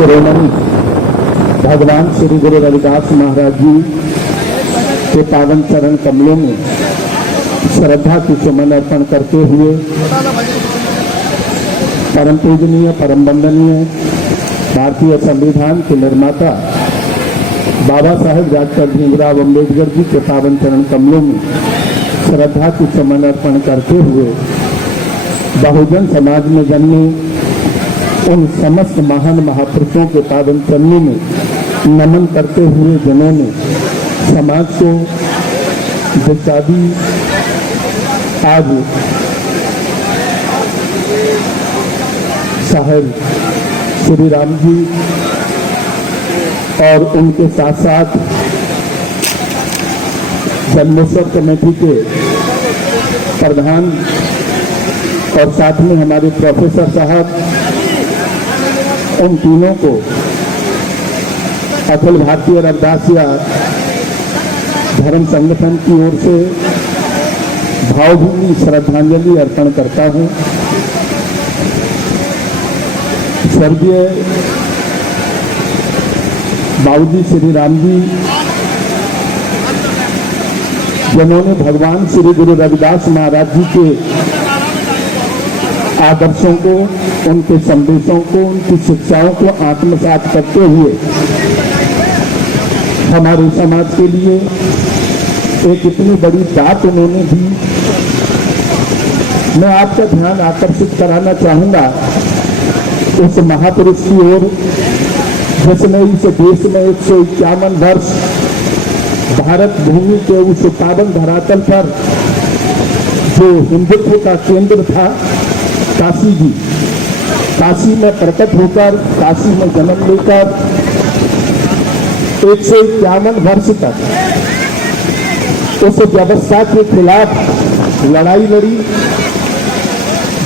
शिरोमणि भगवान श्री गुरु रविदास महाराज जी के पावन चरण कमलों में श्रद्धा की सुमन अर्पण करते हुए परम पूजनीय परम वंदनीय भारतीय संविधान के निर्माता बाबा साहेब डॉक्टर भीमराव अम्बेडकर जी के पावन चरण कमलों में श्रद्धा की सुमन अर्पण करते हुए बहुजन समाज में जन्मे उन समस्त महान महापुरुषों के पावन चरणों में नमन करते हुए जिन्होंने समाज को दिशा दी, आज साहेब श्री राम जी और उनके साथ साथ जन्मोत्सव कमेटी के प्रधान और साथ में हमारे प्रोफेसर साहब, उन तीनों को अखिल भारतीय रविदासिया धर्म संगठन की ओर से भावभीनी श्रद्धांजलि अर्पण करता हूं। स्वर्गीय बाबूजी श्री राम जी जिन्होंने भगवान श्री गुरु रविदास महाराज जी के आदर्शों को, उनके संदेशों को, उनकी शिक्षाओं को आत्मसात करते हुए हमारे समाज के लिए एक इतनी बड़ी बात उन्होंने दी। मैं आपका ध्यान आकर्षित कराना चाहूंगा उस महापुरुष की ओर जिसने इस देश में 151 वर्ष भारत भूमि के उस पावन धरातल पर जो हिंदुत्व का केंद्र था काशी जी, काशी में प्रकट होकर, काशी में जन्म लेकर 151 वर्ष तक उस व्यवस्था के खिलाफ लड़ाई लड़ी,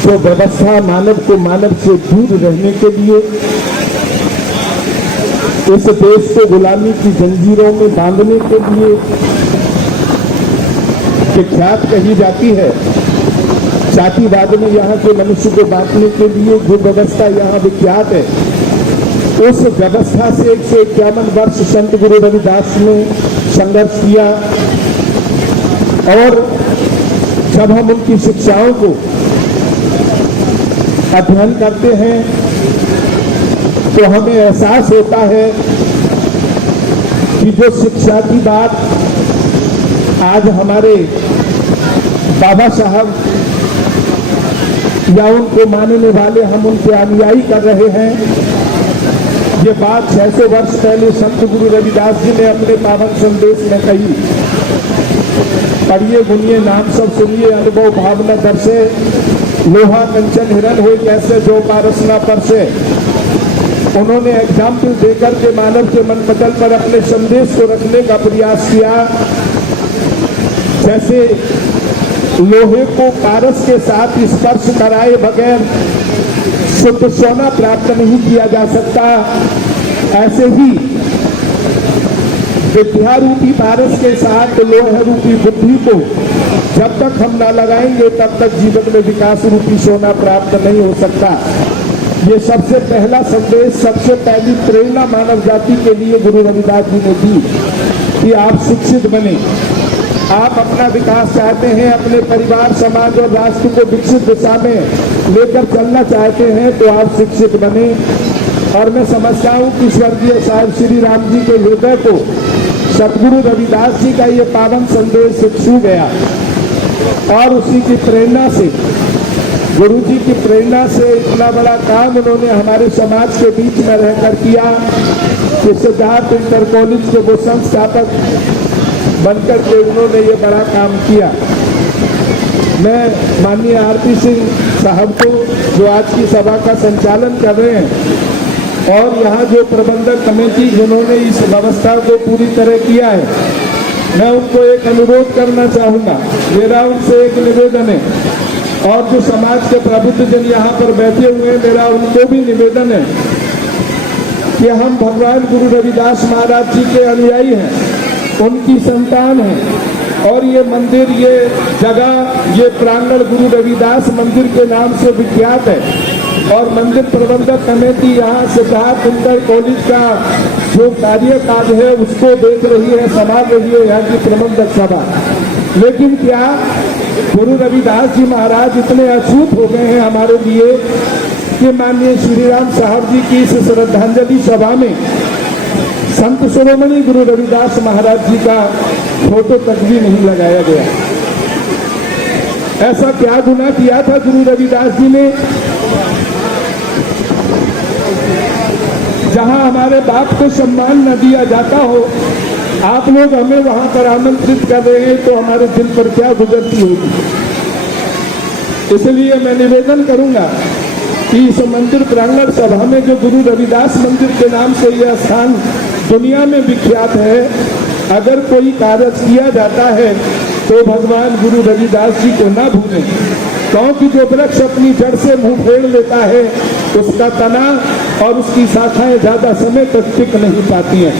जो व्यवस्था मानव को मानव से दूर रहने के लिए इस देश को गुलामी की जंजीरों में बांधने के लिए विख्यात कही जाती है। जातिवाद में यहाँ के मनुष्य को बांटने के लिए जो व्यवस्था यहाँ विख्यात है, उस व्यवस्था से 151 वर्ष संत गुरु रविदास ने संघर्ष किया। और जब हम उनकी शिक्षाओं को अध्ययन करते हैं तो हमें एहसास होता है कि जो शिक्षा की बात आज हमारे बाबा साहब या उनको मानने वाले हम उनके अनुयायी कर रहे हैं, ये बात 600 वर्ष पहले संत गुरु रविदास जी ने अपने पावन संदेश में कही। पढ़िए गुनिए नाम सब सुनिए, अनुभव भावना दर्शे, लोहा कंचन हिरण हो कैसे जो पारसना पर से। उन्होंने एग्जाम्पल देकर के मानव के मन पटल पर अपने संदेश को रखने का प्रयास किया। जैसे लोहे को पारस के साथ स्पर्श कराए बगैर शुद्ध सोना प्राप्त नहीं किया जा सकता, ऐसे ही विद्या रूपी पारस के साथ लोह रूपी बुद्धि को जब तक हम ना लगाएंगे तब तक जीवन में विकास रूपी सोना प्राप्त नहीं हो सकता। ये सबसे पहला संदेश, सबसे पहली प्रेरणा मानव जाति के लिए गुरु रविदास जी ने दी कि आप शिक्षित बने। आप अपना विकास चाहते हैं, अपने परिवार समाज और राष्ट्र को विकसित दिशा में लेकर चलना चाहते हैं तो आप शिक्षित बने। और मैं समझता हूँ कि स्वर्गीय साहिब श्री राम जी के हृदय को सतगुरु रविदास जी का ये पावन संदेश छू गया और उसी की प्रेरणा से, गुरु जी की प्रेरणा से इतना बड़ा काम उन्होंने हमारे समाज के बीच में रहकर किया कि सिद्धार्थ इंटर कॉलेज के वो संस्थापक बनकर के उन्होंने ये बड़ा काम किया। मैं माननीय आरपी सिंह साहब को जो आज की सभा का संचालन कर रहे हैं और यहाँ जो प्रबंधक कमेटी जिन्होंने इस व्यवस्था को पूरी तरह किया है, मैं उनको एक अनुरोध करना चाहूँगा। मेरा उनसे एक निवेदन है और जो समाज के प्रबुद्ध जन यहाँ पर बैठे हुए हैं, मेरा उनको भी निवेदन है कि हम भगवान गुरु रविदास महाराज जी के अनुयायी हैं, उनकी संतान हैं और ये मंदिर, ये जगह, ये प्रांगण गुरु रविदास मंदिर के नाम से विख्यात है। और मंदिर प्रबंधक कमेटी यहाँ सिद्धार्थ इंटर कॉलेज का जो कार्यकाज है उसको देख रही है, संभाल रही है यहाँ की प्रबंधक सभा। लेकिन क्या गुरु रविदास जी महाराज इतने अछूत हो गए हैं हमारे लिए कि माननीय श्री राम साहब जी की इस श्रद्धांजलि सभा में संत शिरोमणि गुरु रविदास महाराज जी का फोटो तक भी नहीं लगाया गया। ऐसा क्या गुनाह किया था गुरु रविदास जी ने, जहां हमारे बाप को सम्मान न दिया जाता हो, आप लोग हमें वहां पर आमंत्रित कर रहे हैं तो हमारे दिल पर क्या गुजरती होगी। इसलिए मैं निवेदन करूंगा कि इस मंदिर प्रांगण सभा में जो गुरु रविदास मंदिर के नाम से यह स्थान दुनिया में विख्यात है, अगर कोई कार्य किया जाता है तो भगवान गुरु रविदास जी को ना भूलें, क्योंकि जो वृक्ष अपनी जड़ से मुंह फेर लेता है उसका तना और उसकी शाखाएं ज्यादा समय तक टिक नहीं पाती हैं।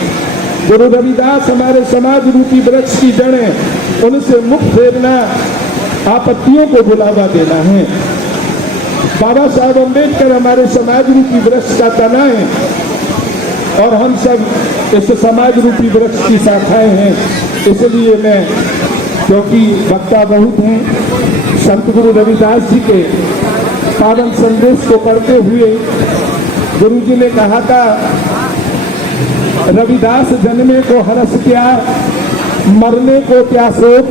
गुरु रविदास हमारे समाज रूपी वृक्ष की जड़ें, उनसे मुख फेरना आपत्तियों को बुलावा देना है। बाबा साहब अम्बेडकर हमारे समाज रूपी वृक्ष का तना है और हम सब इस समाज रूपी वृक्ष की शाखाएं हैं। इसलिए मैं, क्योंकि वक्ता बहुत हैं, संत गुरु रविदास जी के पावन संदेश को पढ़ते हुए गुरु जी ने कहा था, रविदास जन्मे को हरस क्या, मरने को क्या शोक,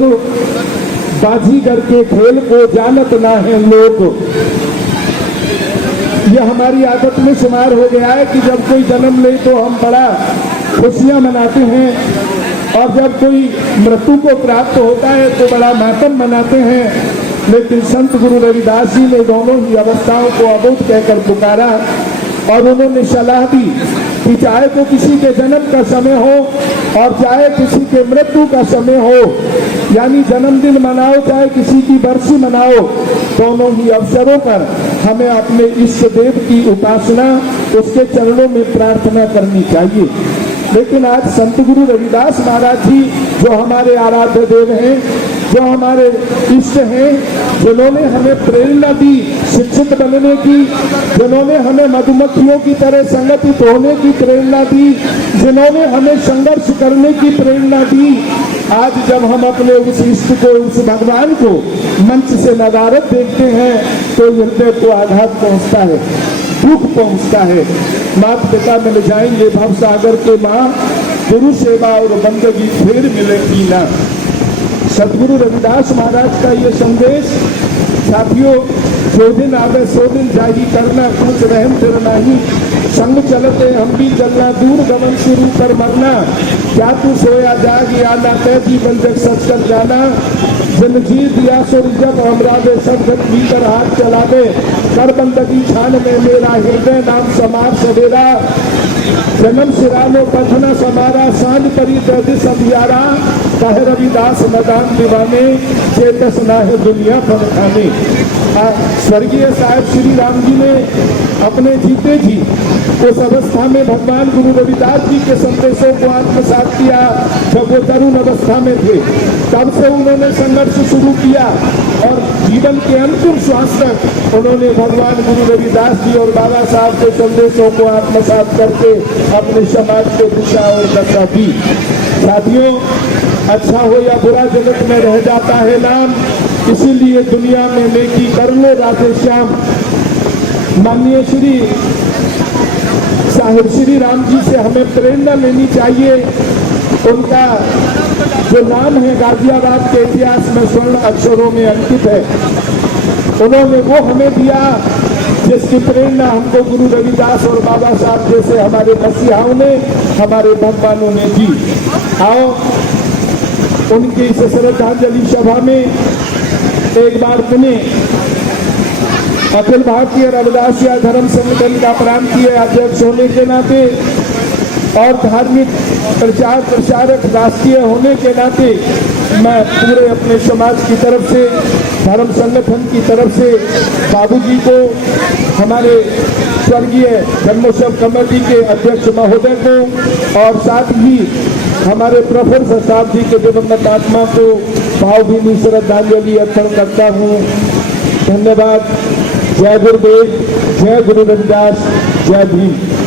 बाजीगर के खेल को जानत ना है लोग। यह हमारी आदत में शुमार हो गया है कि जब कोई जन्म ले तो हम बड़ा खुशियां मनाते हैं और जब कोई मृत्यु को प्राप्त होता है तो बड़ा मातम मनाते हैं। लेकिन संत गुरु रविदास जी ने दोनों ही अवस्थाओं को अबोध कहकर पुकारा और उन्होंने सलाह दी कि चाहे तो किसी के जन्म का समय हो और चाहे किसी के मृत्यु का समय हो, यानी जन्मदिन मनाओ चाहे किसी की बरसी मनाओ, दोनों ही अवसरों पर हमें अपने इष्ट देव की उपासना, उसके चरणों में प्रार्थना करनी चाहिए। लेकिन आज संत गुरु रविदास महाराज जी जो हमारे आराध्य देव हैं, जो हमारे इष्ट हैं, जिन्होंने हमें प्रेरणा दी शिक्षित बनने की, जिन्होंने हमें मधुमक्खियों की तरह संगठित होने की प्रेरणा दी, जिन्होंने हमें संघर्ष करने की प्रेरणा दी, आज जब हम अपने उस इष्ट को, उस भगवान को मंच से नदारत देखते हैं तो हृदय को आघात पहुंचता है, दुख पहुंचता है। माता पिता मिल जाएंगे भव सागर के माँ, गुरु सेवा और बंदगी फिर मिलेगी ना। सदगुरु रविदास महाराज का ये संदेश साथियों, जो दिन आवे सो दिन जाही करना, कुछ रहम फिर नहीं, संग चलते हम भी चलना, दूर गमन शुरू कर मरना, क्या तू सोया जाग आना, तय जीवन जग सच कर जाना, जिन जी दिया सुर जब हमरा दे सब जग भीतर हाथ चला दे, कर बंदगी छान में मेरा हृदय नाम समार सवेरा, जन्म सिरानो पथना समारा, सांझ परी दर्द सबियारा, कहे रविदास मदान दीवाने, चेतस ना है दुनिया पर खाने। स्वर्गीय साहब श्री राम जी ने अपने जीते जी उस अवस्था में भगवान गुरु रविदास जी के संदेशों को आत्मसात किया जब वो तरुण अवस्था में थे। तब से उन्होंने संघर्ष शुरू किया और जीवन के अंतिम श्वास तक उन्होंने भगवान गुरु रविदास जी और बाबा साहब के संदेशों को आत्मसात करके अपने समाज को दिशा और दशा दी। साथियों, अच्छा हो या बुरा जगत में रह जाता है नाम, इसीलिए दुनिया में नेकी कर लो राधे श्याम। माननीय श्री साहिब श्री राम जी से हमें प्रेरणा लेनी चाहिए। उनका जो नाम है गाजियाबाद के इतिहास में स्वर्ण अक्षरों में अंकित है। उन्होंने वो हमें दिया जिसकी प्रेरणा हमको गुरु रविदास और बाबा साहब जैसे हमारे मसीहाओं ने, हमारे भगवानों ने दी। आओ उनकी इस श्रद्धांजलि सभा में एक बार पुनः अखिल भारतीय रविदासिया धर्म संगठन का प्रांतीय अध्यक्ष होने के नाते और धार्मिक प्रचार प्रसारक राष्ट्रीय होने के नाते मैं पूरे अपने समाज की तरफ से, धर्म संगठन की तरफ से बाबूजी को, हमारे स्वर्गीय जन्मोत्सव कमेटी के अध्यक्ष महोदय को और साथ ही हमारे प्रोफेसर साहब जी के दिवंगत आत्मा को भावभीनी श्रद्धांजलि अर्पण करता हूँ। धन्यवाद। जय गुरुदेव। जय गुरु रविदास, जय भीम।